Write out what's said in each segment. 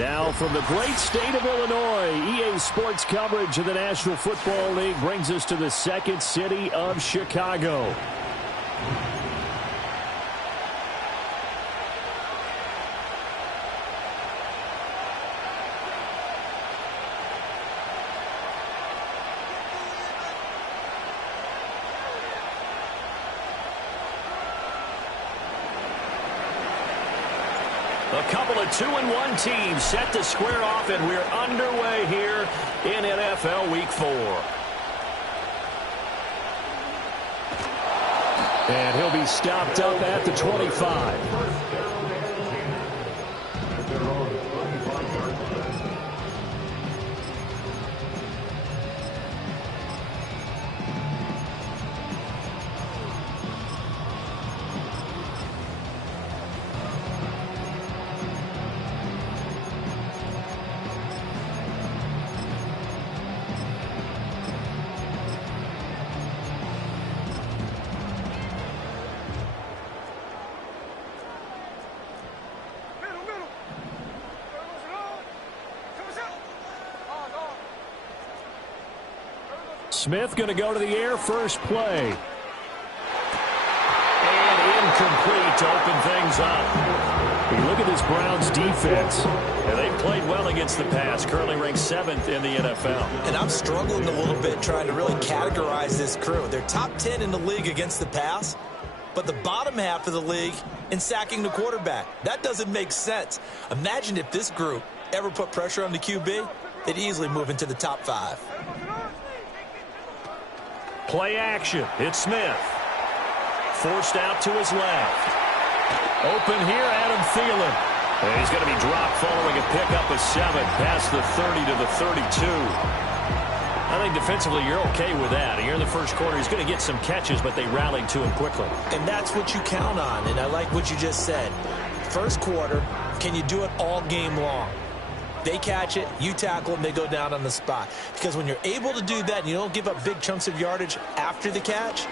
Now from the great state of Illinois, EA Sports coverage of the National Football League brings us to the second city of Chicago. A couple of 2-1 teams set to square off, and we're underway here in NFL Week 4. And he'll be stopped up at the 25. Smith going to go to the air first play. And incomplete to open things up. You look at this Browns defense, and they've played well against the pass, currently ranked 7th in the NFL. And I'm struggling a little bit trying to really categorize this crew. They're top 10 in the league against the pass, but the bottom half of the league in sacking the quarterback. That doesn't make sense. Imagine if this group ever put pressure on the QB, they'd easily move into the top 5. Play action. It's Smith. Forced out to his left. Open here, Adam Thielen. And he's going to be dropped following a pickup of 7 past the 30 to the 32. I think defensively you're okay with that. Here in the first quarter, he's going to get some catches, but they rallied to him quickly. And that's what you count on, and I like what you just said. First quarter, can you do it all game long? They catch it, you tackle them, they go down on the spot. Because when you're able to do that and you don't give up big chunks of yardage after the catch,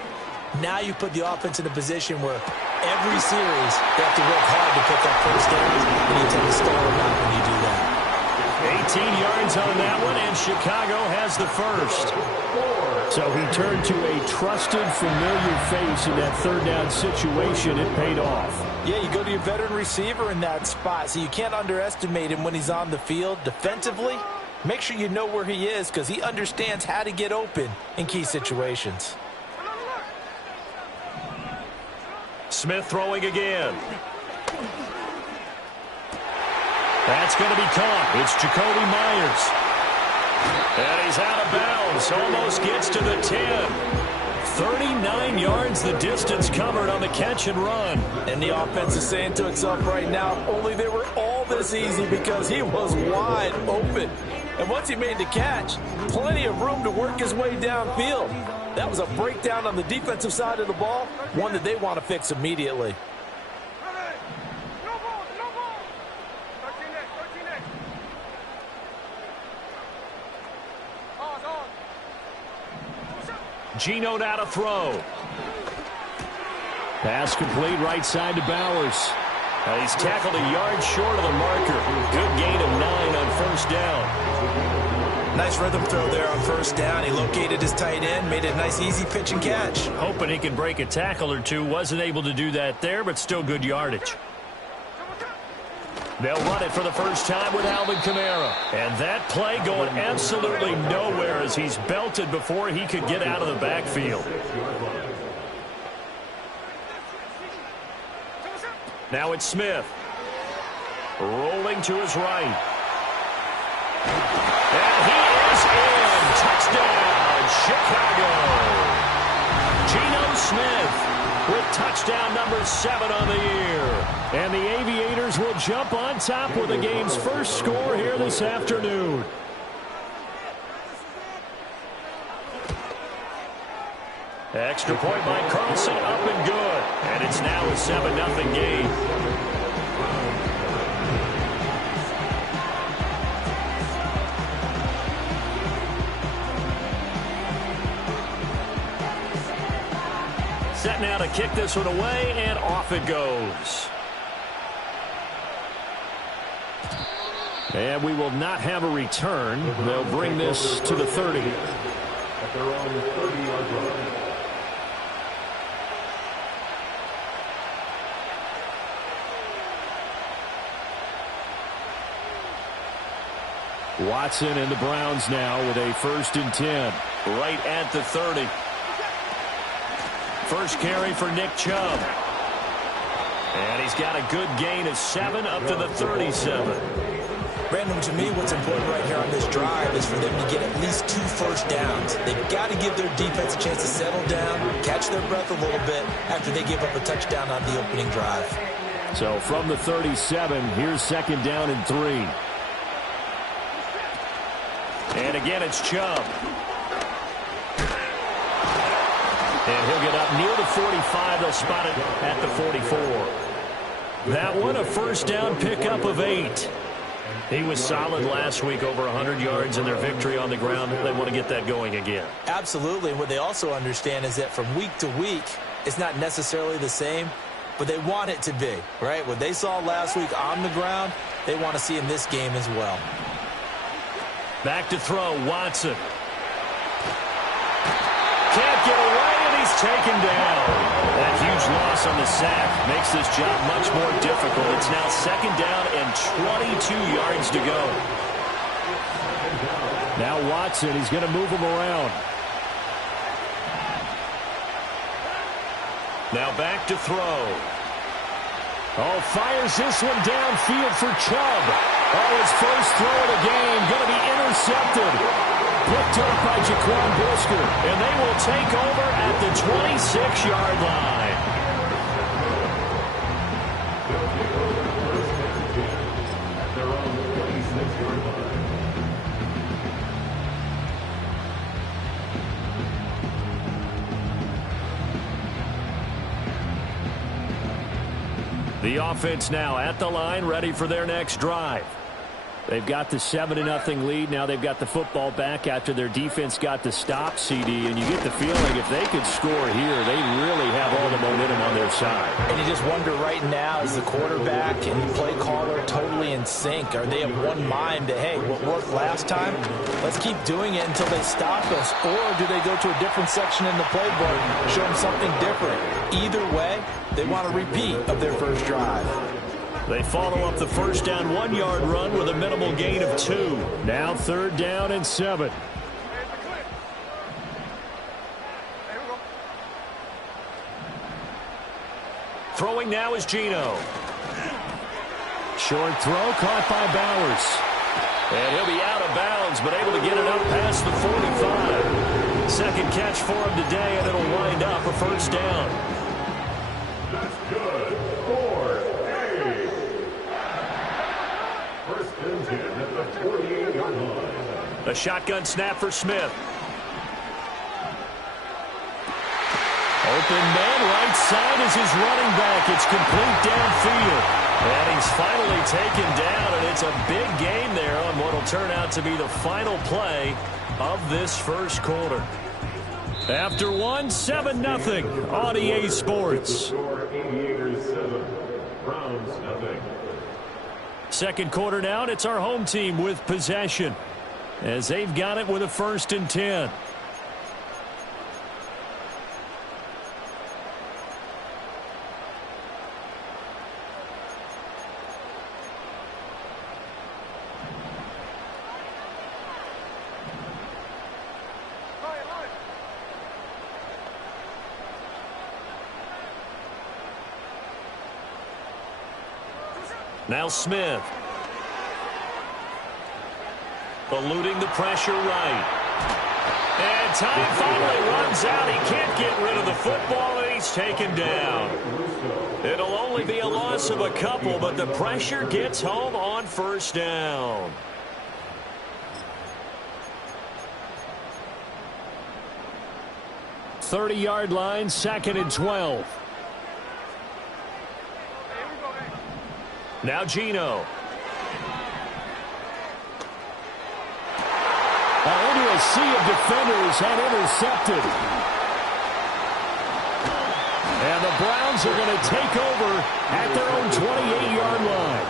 now you put the offense in a position where every series they have to work hard to put that first down, and you tend to stall them out when you do that. 18 yards on that one, and Chicago has the first. So he turned to a trusted, familiar face in that third down situation. It paid off. Yeah, you go to your veteran receiver in that spot, so you can't underestimate him when he's on the field. Defensively, make sure you know where he is because he understands how to get open in key situations. Smith throwing again. That's going to be caught. It's Jacoby Myers. And he's out of bounds. Almost gets to the 10. 39 yards the distance covered on the catch and run. And the offense is saying to itself right now, only they were all this easy because he was wide open. And once he made the catch, plenty of room to work his way downfield. That was a breakdown on the defensive side of the ball, one that they want to fix immediately. Geno now to throw. Pass complete right side to Bowers. He's tackled a yard short of the marker. Good gain of 9 on first down. Nice rhythm throw there on first down. He located his tight end, made a nice easy pitch and catch. Hoping he can break a tackle or two. Wasn't able to do that there, but still good yardage. They'll run it for the first time with Alvin Kamara. And that play going absolutely nowhere as he's belted before he could get out of the backfield. Now it's Smith. Rolling to his right. And he is in. Touchdown, Chicago. Geno Smith with touchdown number 7 on the year. And the Aviators will jump on top with the game's first score here this afternoon. Extra point by Carlson, up and good. And it's now a 7-0 game. Set now to kick this one away, and off it goes. And we will not have a return. They'll bring this to the 30. At their own 30-yard line. Watson and the Browns now with a 1st and 10. Right at the 30. First carry for Nick Chubb. And he's got a good gain of 7 up to the 37. Brandon, to me, what's important right here on this drive is for them to get at least 2 first downs. They've got to give their defense a chance to settle down, catch their breath a little bit after they give up a touchdown on the opening drive. So from the 37, here's 2nd down and 3. And again, it's Chubb. And he'll get up near the 45. They'll spot it at the 44. That one, a 1st down pickup of 8. He was solid last week, over 100 yards in their victory on the ground. They want to get that going again. Absolutely. And what they also understand is that from week to week, it's not necessarily the same, but they want it to be, right? What they saw last week on the ground, they want to see in this game as well. Back to throw, Watson. Can't get away, and he's taken down. That huge loss on the sack makes this job much more difficult. It's now 2nd down and 22 yards to go. Now Watson, he's going to move him around. Now back to throw. Oh, fires this one downfield for Chubb. Oh, his first throw of the game, going to be intercepted. Picked up by Jaquan Brisker, and they will take over at the 26-yard line. At their own 26-yard line. The offense now at the line, ready for their next drive. They've got the 7-0 lead. Now they've got the football back after their defense got the stop, CD. And you get the feeling if they could score here, they really have all the momentum on their side. And you just wonder right now, is the quarterback and the play caller totally in sync? Are they of one mind that, hey, what worked last time, let's keep doing it until they stop us? Or do they go to a different section in the playbook, show them something different? Either way, they want a repeat of their first drive. They follow up the 1st down 1-yard run with a minimal gain of 2. Now 3rd down and 7. Throwing now is Geno. Short throw caught by Bowers. And he'll be out of bounds, but able to get it up past the 45. Second catch for him today, and it'll wind up a 1st down. That's good. 4. At the 48-yard line. A shotgun snap for Smith. Open man, right side is his running back. It's complete downfield. And he's finally taken down, and it's a big gain there on what will turn out to be the final play of this first quarter. After one, 7-0 on EA Sports. Aviators 7, Browns 0. Second quarter now, and it's our home team with possession as they've got it with a 1st and 10. Now Smith. Eluding the pressure right. And time finally runs out. He can't get rid of the football, and he's taken down. It'll only be a loss of a couple, but the pressure gets home on 1st down. .30-yard line, 2nd and 12. Now Geno. Into a sea of defenders and intercepted. And the Browns are going to take over at their own 28-yard line.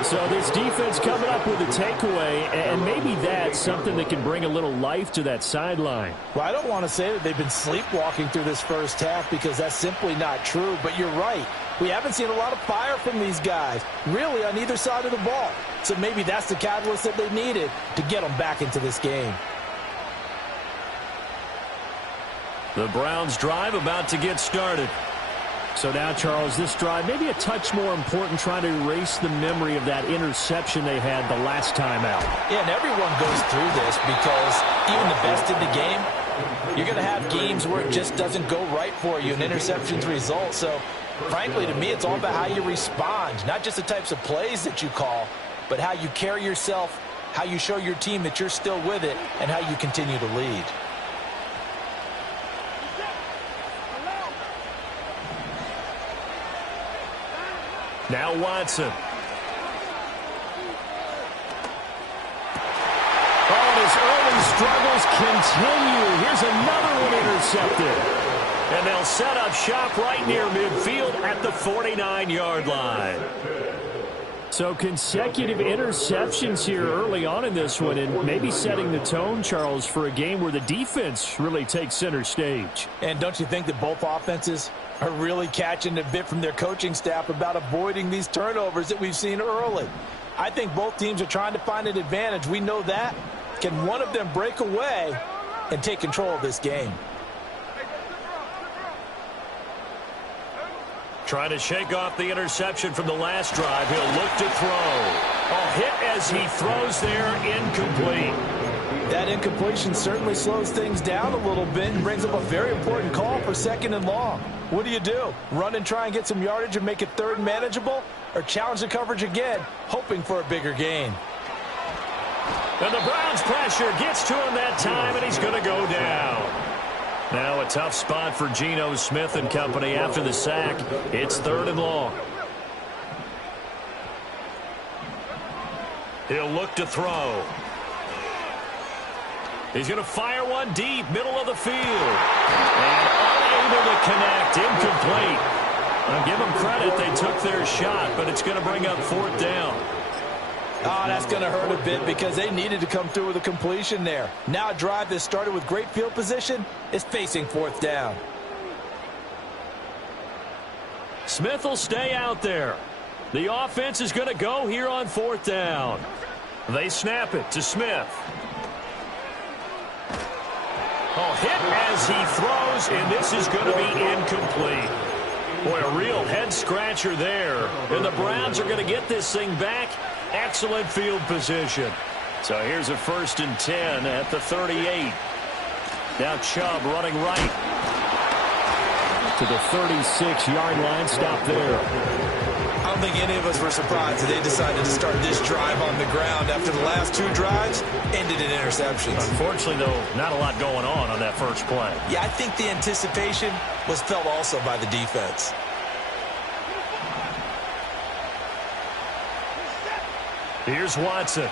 So this defense coming up with a takeaway, and maybe that's something that can bring a little life to that sideline. Well, I don't want to say that they've been sleepwalking through this first half because that's simply not true, but you're right. We haven't seen a lot of fire from these guys, really on either side of the ball. So maybe that's the catalyst that they needed to get them back into this game. The Browns drive about to get started. So now, Charles, this drive maybe a touch more important, trying to erase the memory of that interception they had the last time out. Yeah, and everyone goes through this because even the best in the game, you're going to have games where it just doesn't go right for you, and interceptions result. So, frankly, to me, it's all about how you respond, not just the types of plays that you call, but how you carry yourself, how you show your team that you're still with it, and how you continue to lead. Now Watson. Oh, and his early struggles continue. Here's another one intercepted. And they'll set up shop right near midfield at the 49-yard line. So consecutive interceptions here early on in this one, and maybe setting the tone, Charles, for a game where the defense really takes center stage. And don't you think that both offenses are really catching a bit from their coaching staff about avoiding these turnovers that we've seen early? I think both teams are trying to find an advantage. We know that. Can one of them break away and take control of this game? Trying to shake off the interception from the last drive. He'll look to throw. A hit as he throws there, incomplete. That incompletion certainly slows things down a little bit and brings up a very important call for 2nd and long. What do? Run and try and get some yardage and make it 3rd and manageable? Or challenge the coverage again, hoping for a bigger gain? And the Browns pressure gets to him that time, and he's going to go down. Now a tough spot for Geno Smith and company after the sack. It's 3rd and long. He'll look to throw. He's going to fire one deep, middle of the field. And unable to connect, incomplete. I'll give them credit, they took their shot, but it's going to bring up 4th down. Oh, that's going to hurt a bit because they needed to come through with a completion there. Now a drive that started with great field position is facing 4th down. Smith will stay out there. The offense is going to go here on 4th down. They snap it to Smith. Oh, hit as he throws, and this is going to be incomplete. Boy, a real head-scratcher there. And the Browns are going to get this thing back. Excellent field position. So here's a 1st and 10 at the 38. Now Chubb running right to the 36-yard line. Stop there. I don't think any of us were surprised that they decided to start this drive on the ground after the last 2 drives ended in interceptions. Unfortunately, though, not a lot going on that first play. Yeah, I think the anticipation was felt also by the defense. Here's Watson.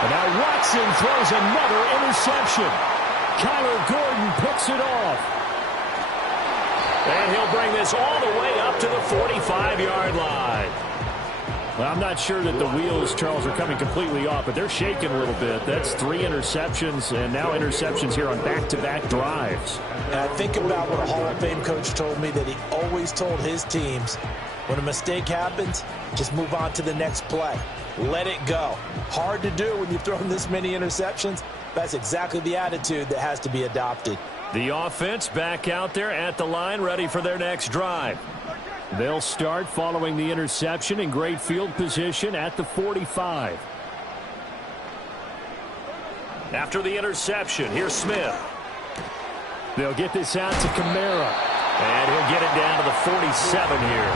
And now Watson throws another interception. Kyler Gordon picks it off. And he'll bring this all the way up to the 45-yard line. Well, I'm not sure that the wheels, Charles, are coming completely off, but they're shaking a little bit. That's 3 interceptions, and now interceptions here on back-to-back drives. And I think about what a Hall of Fame coach told me that he always told his teams, when a mistake happens, just move on to the next play. Let it go. Hard to do when you've thrown this many interceptions. That's exactly the attitude that has to be adopted. The offense back out there at the line, ready for their next drive. They'll start following the interception in great field position at the 45. After the interception, here's Smith. They'll get this out to Kamara. And he'll get it down to the 47 here.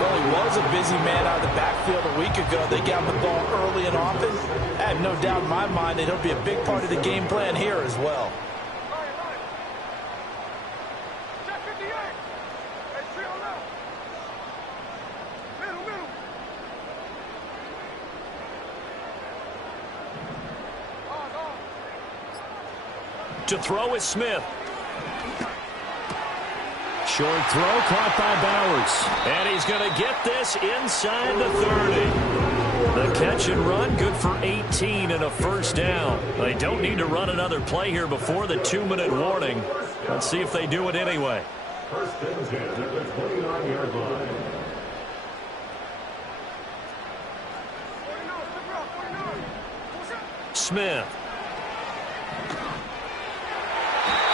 Well, he was a busy man out of the backfield a week ago. They got him the ball early and often. I have no doubt in my mind that he'll be a big part of the game plan here as well. To throw is Smith. Short throw caught by Bowers. And he's going to get this inside the 30. The catch and run, good for 18 and a first down. They don't need to run another play here before the 2-minute warning. Let's see if they do it anyway. First and 10 at the 29-yard line. Smith.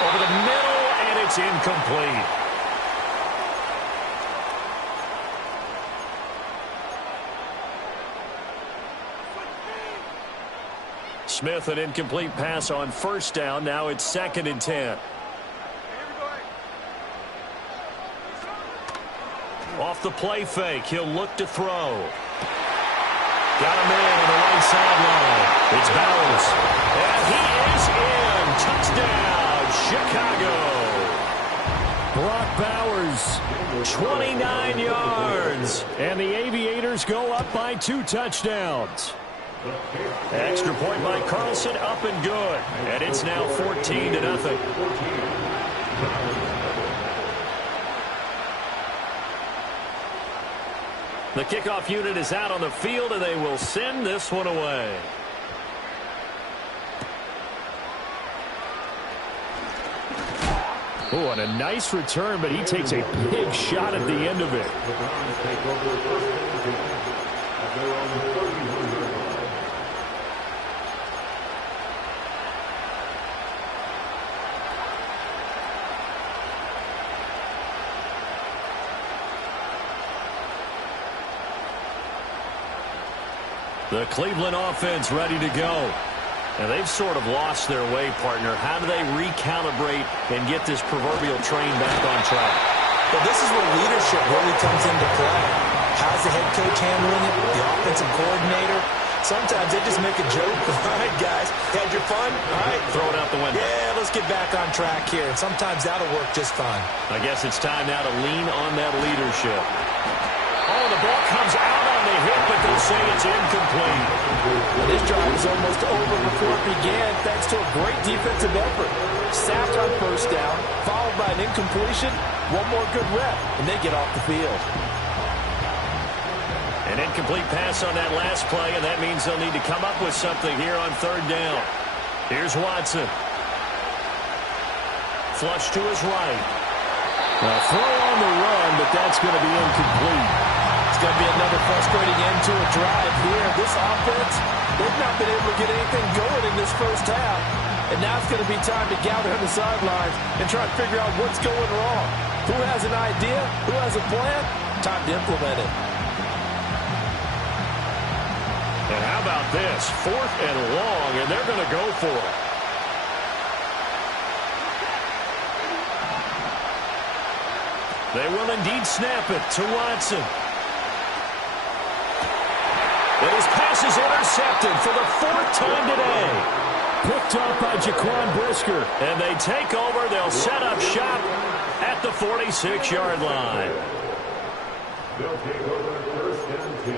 Over the middle, and it's incomplete. Smith, an incomplete pass on first down. Now it's 2nd and 10. Off the play fake, he'll look to throw. Got a man on the right sideline. It's Bowers. And he is in. Touchdown, Chicago. Brock Bowers, 29 yards. And the Aviators go up by 2 touchdowns. Extra point by Carlson, up and good. And it's now 14-0. The kickoff unit is out on the field, and they will send this one away. Oh, and a nice return, but he takes a big shot at the end of it. The Browns take over first and 10 at their own 31-yard line. The Cleveland offense ready to go. And they've sort of lost their way, partner. How do they recalibrate and get this proverbial train back on track? Well, this is where leadership really comes into play. How's the head coach handling it? The offensive coordinator? Sometimes they just make a joke. All right, guys, had your fun? All right. Throw it out the window. Yeah, let's get back on track here. And sometimes that'll work just fine. I guess it's time now to lean on that leadership. Oh, the ball comes out on the hit, but they'll say it's incomplete. Well, this drive is almost over before it began thanks to a great defensive effort. Sacked on first down, followed by an incompletion, one more good rep, and they get off the field. An incomplete pass on that last play, and that means they'll need to come up with something here on 3rd down. Here's Watson. Flush to his right. A throw on the run, but that's going to be incomplete. It's going to be another frustrating end to a drive here. This offense, they've not been able to get anything going in this first half. And now it's going to be time to gather on the sidelines and try to figure out what's going wrong. Who has an idea? Who has a plan? Time to implement it. And how about this? 4th and long, and they're going to go for it. They will indeed snap it to Watson. And his pass is intercepted for the 4th time today. Picked up by Jaquan Brisker. And they take over. They'll set up shop at the 46-yard line. They'll take over first and 10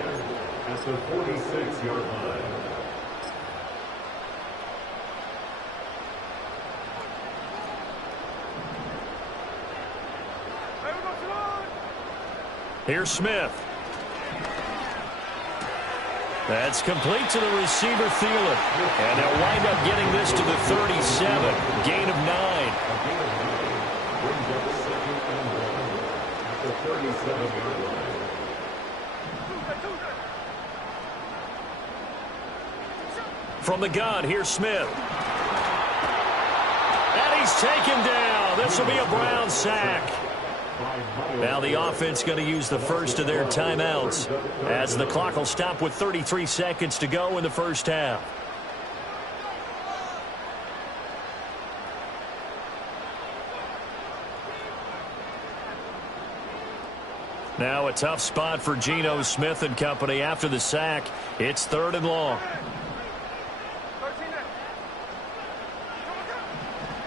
at the 46-yard line. Here's Smith. That's complete to the receiver, Thielen. And they'll wind up getting this to the 37. Gain of 9. Brings up 2nd and 1 at the 37-yard line. From the gun, here's Smith. And he's taken down. This will be a Brown sack. Now the offense going to use the first of their timeouts as the clock will stop with 33 seconds to go in the first half. Now a tough spot for Geno Smith and company after the sack. It's 3rd and long.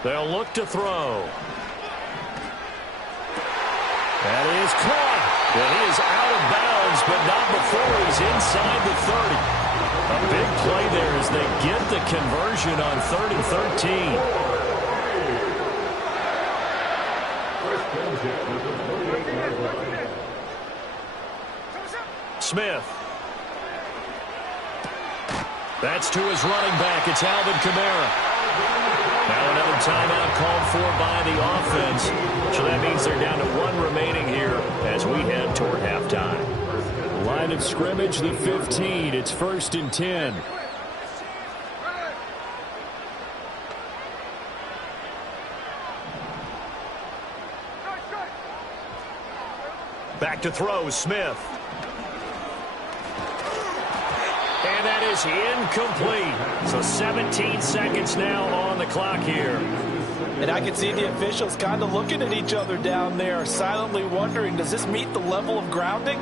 They'll look to throw. That is caught. And he is out of bounds, but not before he's inside the 30. A big play there as they get the conversion on 3rd and 13. Smith. That's to his running back. It's Alvin Kamara. Now another timeout called for by the offense. So that means they're down to 1 remaining here as we head toward halftime. Line of scrimmage, the 15. It's 1st and 10. Back to throw, Smith. And that is incomplete. So 17 seconds now on the clock here. And I can see the officials kind of looking at each other down there, silently wondering, does this meet the level of grounding?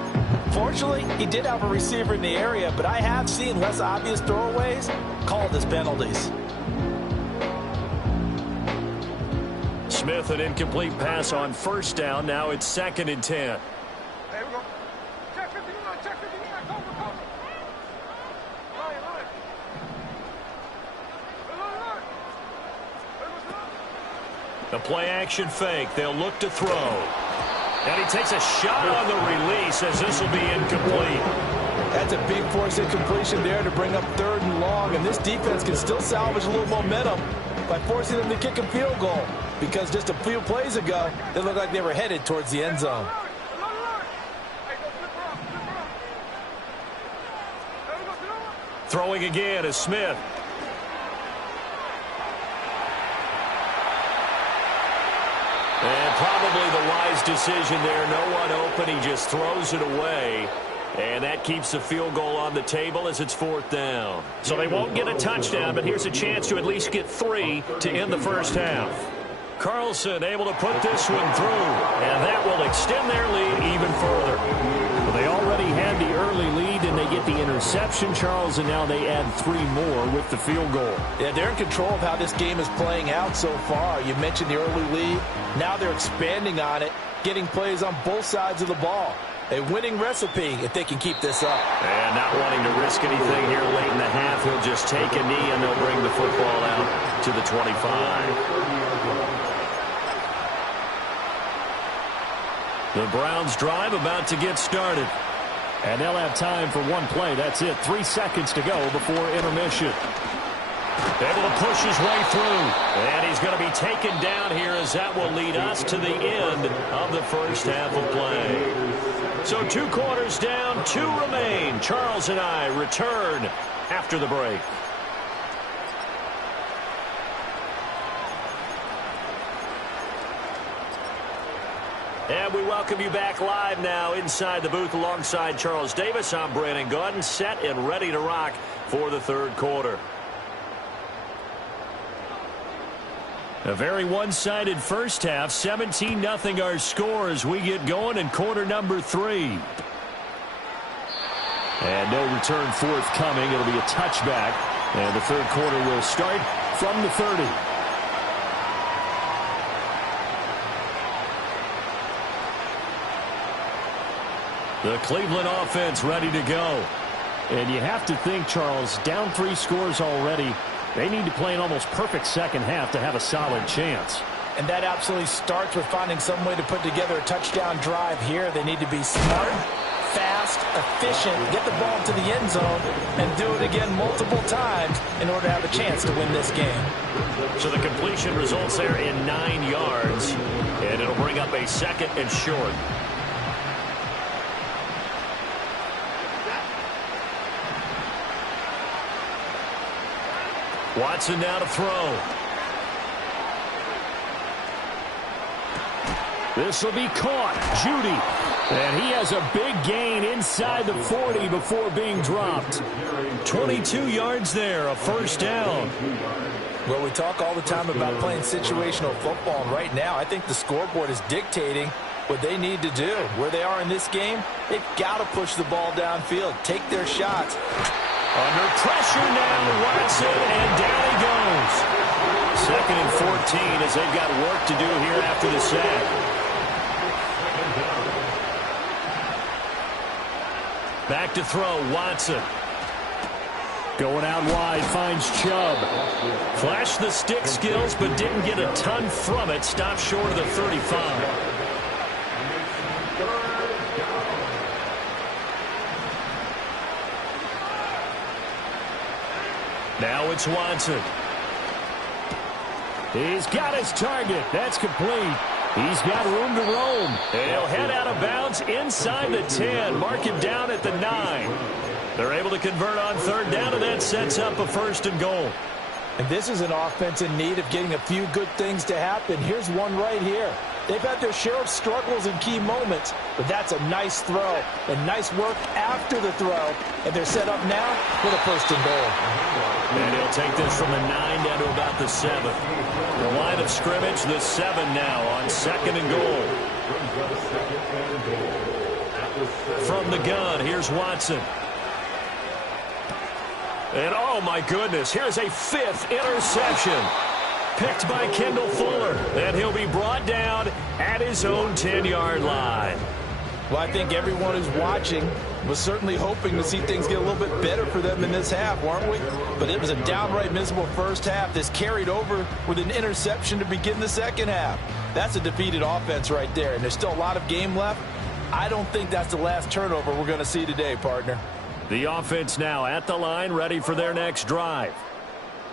Fortunately, he did have a receiver in the area, but I have seen less obvious throwaways called as penalties. Smith, an incomplete pass on 1st down. Now it's 2nd and 10. The play-action fake. They'll look to throw. And he takes a shot on the release as this will be incomplete. That's a big force incompletion there to bring up 3rd and long. And this defense can still salvage a little momentum by forcing them to kick a field goal. Because just a few plays ago, they looked like they were headed towards the end zone. Throwing again is Smith. And probably the wise decision there. No one open. He just throws it away. And that keeps the field goal on the table as it's 4th down. So they won't get a touchdown, but here's a chance to at least get 3 to end the first half. Carlson able to put this one through, and that will extend their lead even further. Well, they already had the early lead, and they get the interception, Charles, and now they add 3 more with the field goal. Yeah, they're in control of how this game is playing out so far. You mentioned the early lead. Now they're expanding on it, getting plays on both sides of the ball. A winning recipe if they can keep this up. And not wanting to risk anything here late in the half, he'll just take a knee and they'll bring the football out to the 25. The Browns drive about to get started. And they'll have time for 1 play. That's it. 3 seconds to go before intermission. Able to push his way through. And he's going to be taken down here as that will lead us to the end of the first half of play. So 2 quarters down, 2 remain. Charles and I return after the break. And we welcome you back live now inside the booth alongside Charles Davis. I'm Brandon Gaudin, set and ready to rock for the 3rd quarter. A very one-sided first half. 17-0 our score as we get going in quarter number 3. And no return forthcoming. It'll be a touchback. And the 3rd quarter will start from the 30. The Cleveland offense ready to go. And you have to think, Charles, down 3 scores already. They need to play an almost perfect second half to have a solid chance. And that absolutely starts with finding some way to put together a touchdown drive here. They need to be smart, fast, efficient, get the ball to the end zone, and do it again multiple times in order to have a chance to win this game. So the completion results there in 9 yards, and it'll bring up a 2nd and short. Watson now to throw. This will be caught. Judy. And he has a big gain inside the 40 before being dropped. 22 yards there, a 1st down. Well, we talk all the time about playing situational football, and right now I think the scoreboard is dictating what they need to do. Where they are in this game, they've got to push the ball downfield, take their shots. Under pressure now, Watson, and down he goes. 2nd and 14 as they've got work to do here after the sack. Back to throw, Watson. Going out wide, finds Chubb. Flashed the stick skills, but didn't get a ton from it. Stopped short of the 35. Now it's Watson. He's got his target. That's complete. He's got room to roam. He'll head out of bounds inside the 10. Mark him down at the 9. They're able to convert on third down, and that sets up a first and goal. And this is an offense in need of getting a few good things to happen. Here's one right here. They've had their share of struggles in key moments, but that's a nice throw and nice work after the throw. And they're set up now for the first and goal. And he'll take this from the 9 down to about the 7. The line of scrimmage, the 7 now on second and goal. From the gun, here's Watson. And oh my goodness, here's a 5th interception. Picked by Kendall Fuller. And he'll be brought down at his own 10-yard line. Well, I think everyone who's watching was certainly hoping to see things get a little bit better for them in this half, weren't we? But it was a downright miserable first half. This carried over with an interception to begin the second half. That's a defeated offense right there, and there's still a lot of game left. I don't think that's the last turnover we're going to see today, partner. The offense now at the line, ready for their next drive.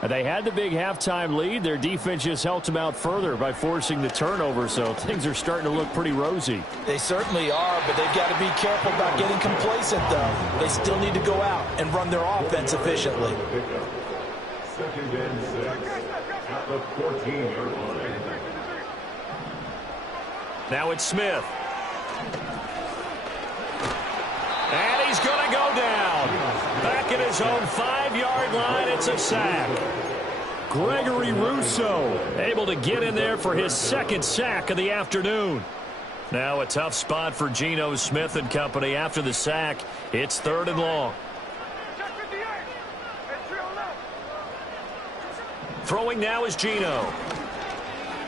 They had the big halftime lead. Their defense just helped them out further by forcing the turnover, so things are starting to look pretty rosy. They certainly are, but they've got to be careful about getting complacent, though. They still need to go out and run their offense efficiently. Second and 6 at the 14-yard line. Now it's Smith. And he's going to go down. Back at his own 5-yard line, it's a sack. Gregory Rousseau able to get in there for his second sack of the afternoon. Now a tough spot for Geno Smith and company after the sack. It's 3rd and long. Throwing now is Geno.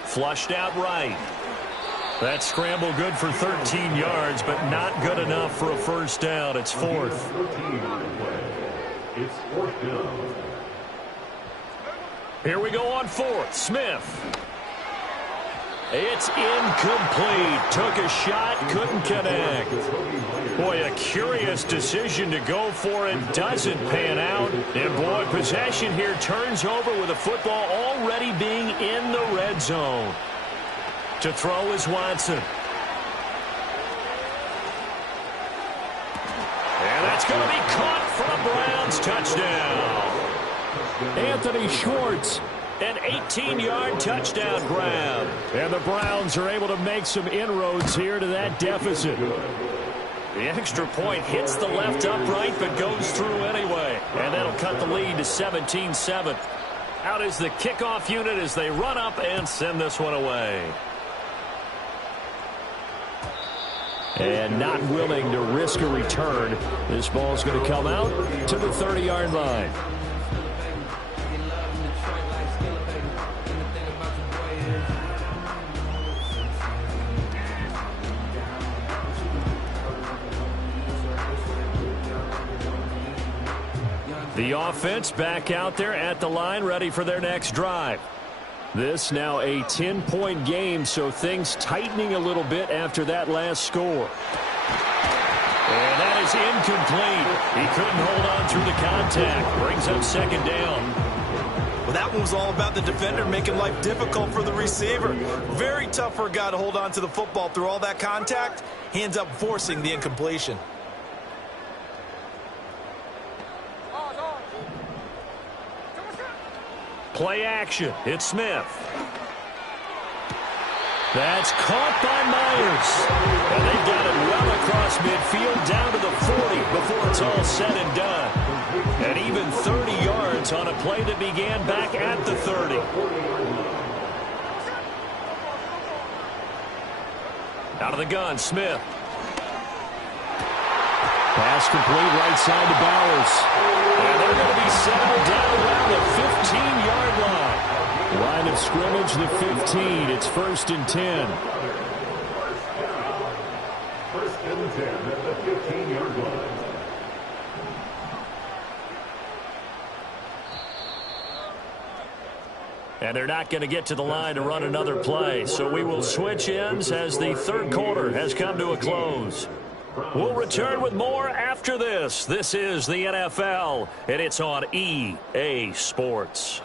Flushed out right. That scramble good for 13 yards, but not good enough for a first down. It's 4th. It's 4th down. Here we go on 4th. Smith. It's incomplete. Took a shot, couldn't connect. Boy, a curious decision to go for it. Doesn't pan out. And boy, possession here turns over with the football already being in the red zone. To throw is Watson. And that's going to be caught for a Browns touchdown. Anthony Schwartz. An 18-yard touchdown grab. And the Browns are able to make some inroads here to that deficit. The extra point hits the left upright but goes through anyway. And that'll cut the lead to 17-7. Out is the kickoff unit as they run up and send this one away. And not willing to risk a return. This ball's going to come out to the 30-yard line. The offense back out there at the line, ready for their next drive. This now a 10-point game, so things tightening a little bit after that last score. And that is incomplete. He couldn't hold on through the contact. Brings up second down. Well, that one was all about the defender making life difficult for the receiver. Very tough for a guy to hold on to the football through all that contact. He ends up forcing the incompletion. Play action. It's Smith. That's caught by Myers. And they've got it well across midfield down to the 40 before it's all said and done. And even 30 yards on a play that began back at the 30. Out of the gun, Smith. Pass complete right side to Bowers. And they're going to be settled down around the 15-yard line. Line of scrimmage, the 15. It's 1st and 10. First and 10 at the 15-yard line. And they're not going to get to the line to run another play. So we will switch ends as the third quarter has come to a close. We'll return with more after this. This is the NFL, and it's on EA Sports.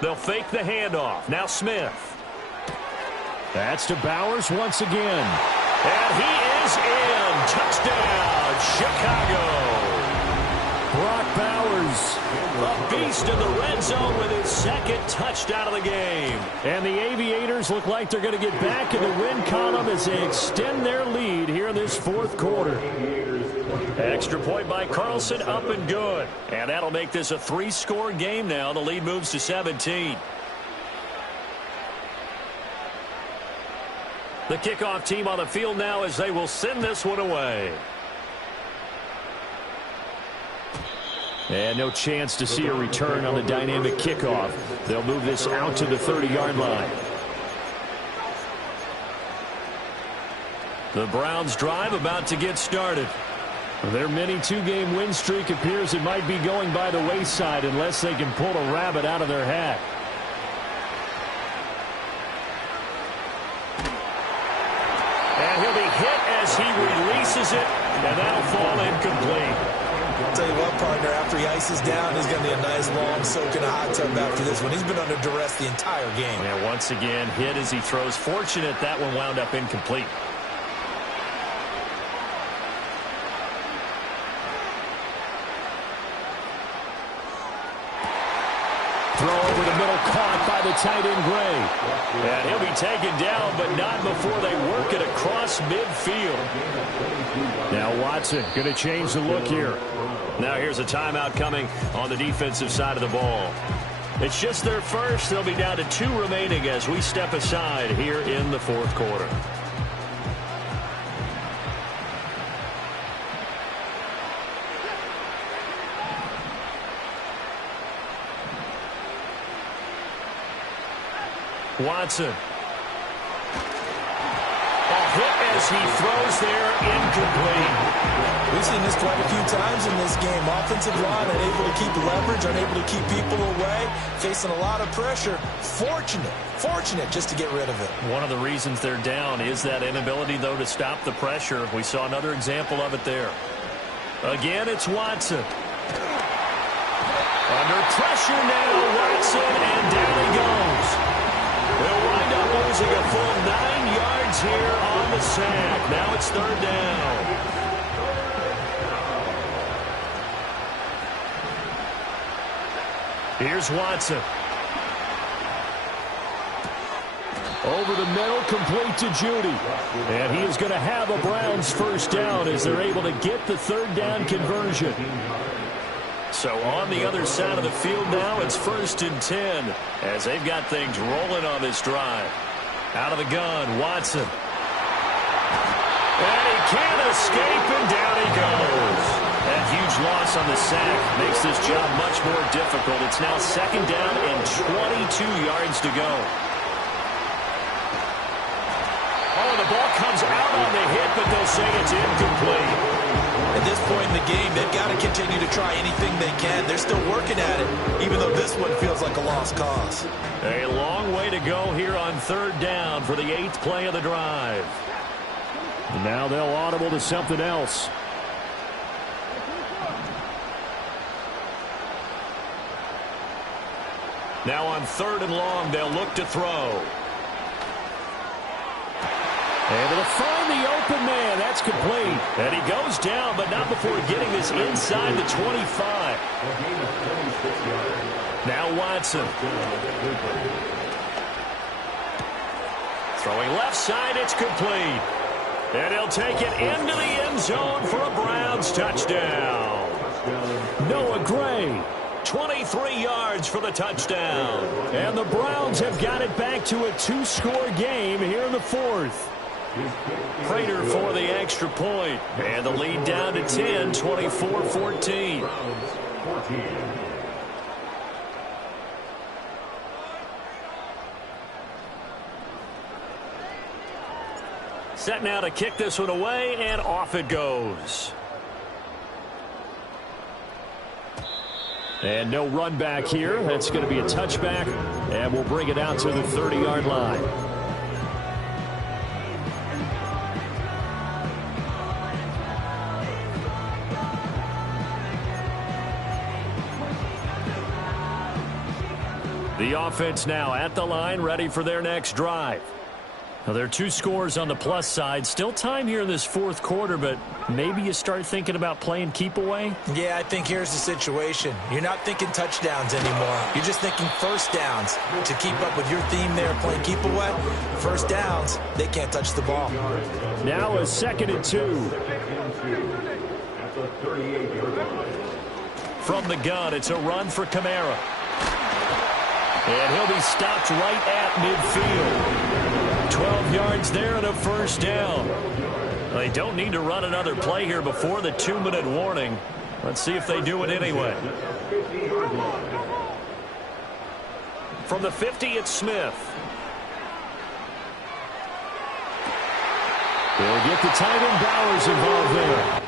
They'll fake the handoff. Now Smith. That's to Bowers once again. And he is in. Touchdown, Chicago. Brock Bowers. A beast in the red zone with his second touchdown of the game. And the Aviators look like they're going to get back in the win column as they extend their lead here in this fourth quarter. Extra point by Carlson, up and good. And that'll make this a 3-score game now. The lead moves to 17. The kickoff team on the field now as they will send this one away. And no chance to see a return on the dynamic kickoff. They'll move this out to the 30-yard line. The Browns drive about to get started. Their mini 2-game win streak appears it might be going by the wayside unless they can pull a rabbit out of their hat. And he'll be hit as he releases it, and that'll fall incomplete. I'll tell you what, partner, after he ices down, he's going to be a nice long soak in a hot tub after this one. He's been under duress the entire game. And once again, hit as he throws. Fortunate that one wound up incomplete. Throw over the middle, caught by the tight end Gray. And he'll be taken down, but not before they work it across midfield. Now Watson going to change the look here. Now here's a timeout coming on the defensive side of the ball. It's just their first. They'll be down to 2 remaining as we step aside here in the fourth quarter. Watson. A hit as he throws there, incomplete. We've seen this quite a few times in this game. Offensive line unable to keep leverage, unable to keep people away, facing a lot of pressure. Fortunate just to get rid of it. One of the reasons they're down is that inability, though, to stop the pressure. We saw another example of it there. Again, it's Watson. Under pressure now, Watson, and down he goes. They'll wind up losing a full 9 yards here on the sack. Now it's third down. Here's Watson. Over the middle, complete to Judy. And he is going to have a Browns first down as they're able to get the third down conversion. So on the other side of the field now, it's 1st and 10 as they've got things rolling on this drive. Out of the gun, Watson. And he can't escape, and down he goes. That huge loss on the sack makes this job much more difficult. It's now 2nd down and 22 yards to go. Oh, the ball comes out on the hit, but they'll say it's incomplete. At this point in the game, they've got to continue to try anything they can. They're still working at it, even though this one feels like a lost cause. A long way to go here on 3rd down for the 8th play of the drive. Now they'll audible to something else. Now on 3rd and long, they'll look to throw. Able to find the open man. That's complete. And he goes down, but not before getting this inside the 25. Now Watson. Throwing left side, it's complete. And he'll take it into the end zone for a Browns touchdown. Noah Gray. 23 yards for the touchdown. And the Browns have got it back to a 2-score game here in the 4th. Prater for the extra point. And the lead down to 10, 24-14. Set now to kick this one away, and off it goes. And no run back here. That's going to be a touchback, and we'll bring it out to the 30-yard line. The offense now at the line, ready for their next drive. Now, there are 2 scores on the plus side. Still time here in this fourth quarter, but maybe you start thinking about playing keep away? Yeah, I think here's the situation. You're not thinking touchdowns anymore. You're just thinking first downs. To keep up with your theme there, playing keep away, first downs, they can't touch the ball. Now a 2nd and 2. At the 38-yard line. From the gun, it's a run for Kamara. And he'll be stopped right at midfield. 12 yards there and a first down. They don't need to run another play here before the 2-minute warning. Let's see if they do it anyway. From the 50, it's Smith. They'll get the tight end Bowers involved there.